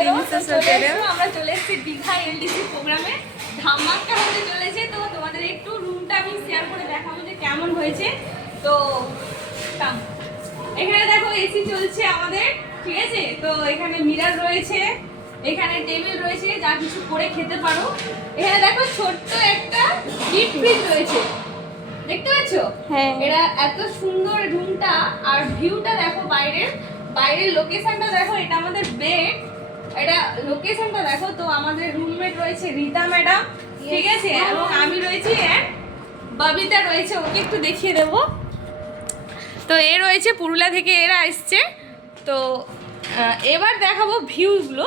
317 আমরা চলে এসেছি দীঘা এলডিসি প্রোগ্রামে। ধামাকা হতে চলেছে, তো তোমাদের একটু রুমটা আমি শেয়ার করে দেখাবো যে কেমন হয়েছে। তো এখানে দেখো এসি চলছে আমাদের, ঠিক আছে। তো এখানে মিরর রয়েছে, এখানে টেবিল রয়েছে, যা কিছু করে খেতে পারো। এখানে দেখো ছোট্ট একটা ডিপ ফ্রিজ রয়েছে, দেখতে পাচ্ছ? হ্যাঁ, এটা এত সুন্দর রুমটা। আর ভিউটা দেখো, বাইরের লোকেশনটা দেখো। এটা আমাদের বেড, এটা লোকেশনটা দেখো। তো আমাদের রুমমেট রয়েছে রীতা ম্যাডাম, ঠিক আছে, এবং আমি রয়েছি, ববিতা রয়েছে, ওকে একটু দেখিয়ে দেবো। তো এ রয়েছে পুরুলিয়া থেকে, এরা এসছে। তো এবার দেখাবো ভিউগুলো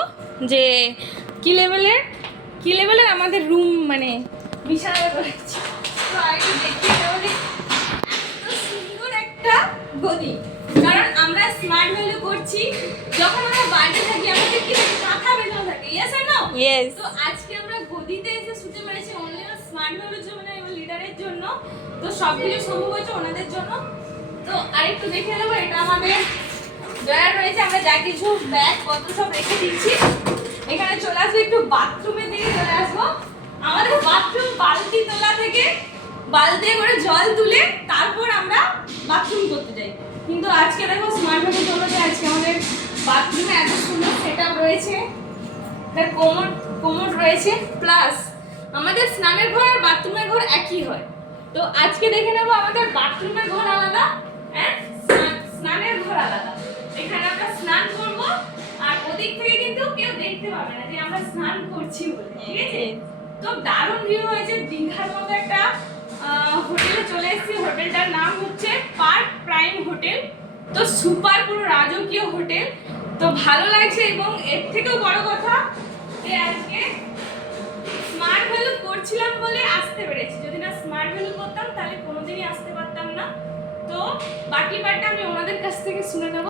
যে কি লেভেলের আমাদের রুম, মানে বিশাল রয়েছে। তো আগে দেখিয়ে দেবো যে এত সুন্দর একটা গদি। কারণ আমরা স্মার্ট ভ্যালু করছি, যখন আমরা বাইরে থাকি আমাদের কি কাঁথা বেঁধানো থাকে, ইয়েস আর নো? ইয়েস। তো আজকে আমরা গদিতে এসে শুতে পেরেছি অনলি স্মার্ট ভ্যালুর জন্য, এবং লিডারের জন্য। তো সব কিছু সম্ভব হয়েছে ওনাদের জন্য। তো আরেকটু দেখে নেবো, এটা আমাদের ড্রয়ার রয়েছে, আমরা যা কিছু ব্যাগ কত সব রেখে দিচ্ছি। এখানে চলে আসবো, একটু বাথরুমের দিকে চলে আসবো। আমাদের বাথরুম বালতি তোলা থেকে, বালতি করে জল তুলে তারপর আমরা বাথরুম করতে যাই। কিন্তু আজকে দেখো স্মার্ট ভ্যালু জন্য যে আজকে আমাদের বাথরুমে এত সুন্দর সেট আপ রয়েছে, কোমোড রয়েছে, প্লাস আমাদের স্নানের ঘর আর বাথরুমের ঘর একই হয়। তো আজকে দেখে নেবো আমাদের বাথরুমের ঘর আলাদা, হ্যাঁ, স্নানের ঘর আলাদা। এখানে আমরা স্নান করব, আর ওদিক থেকে কিন্তু কেউ দেখতে পাবে না যে আমরা স্নান করছি বলে, ঠিক আছে। তো দারুণ ভিউ হয়েছে। দীঘার মতো একটা হোটেলে চলে এসেছি। হোটেলটার নাম হচ্ছে পার্ক প্রাইম হোটেল। তো সুপার, পুরো রাজকীয় হোটেল। তো ভালো লাগছে, এবং এর থেকেও বড় কথা যে আজকে স্মার্ট ভ্যালু করছিলাম বলে আসতে পেরেছি। যদি না স্মার্ট ভ্যালু করতাম তাহলে কোনোদিনই আসতে পারতাম না। তো বাকি পার্টটা আমি ওনাদের কাছ থেকে শুনে নেব।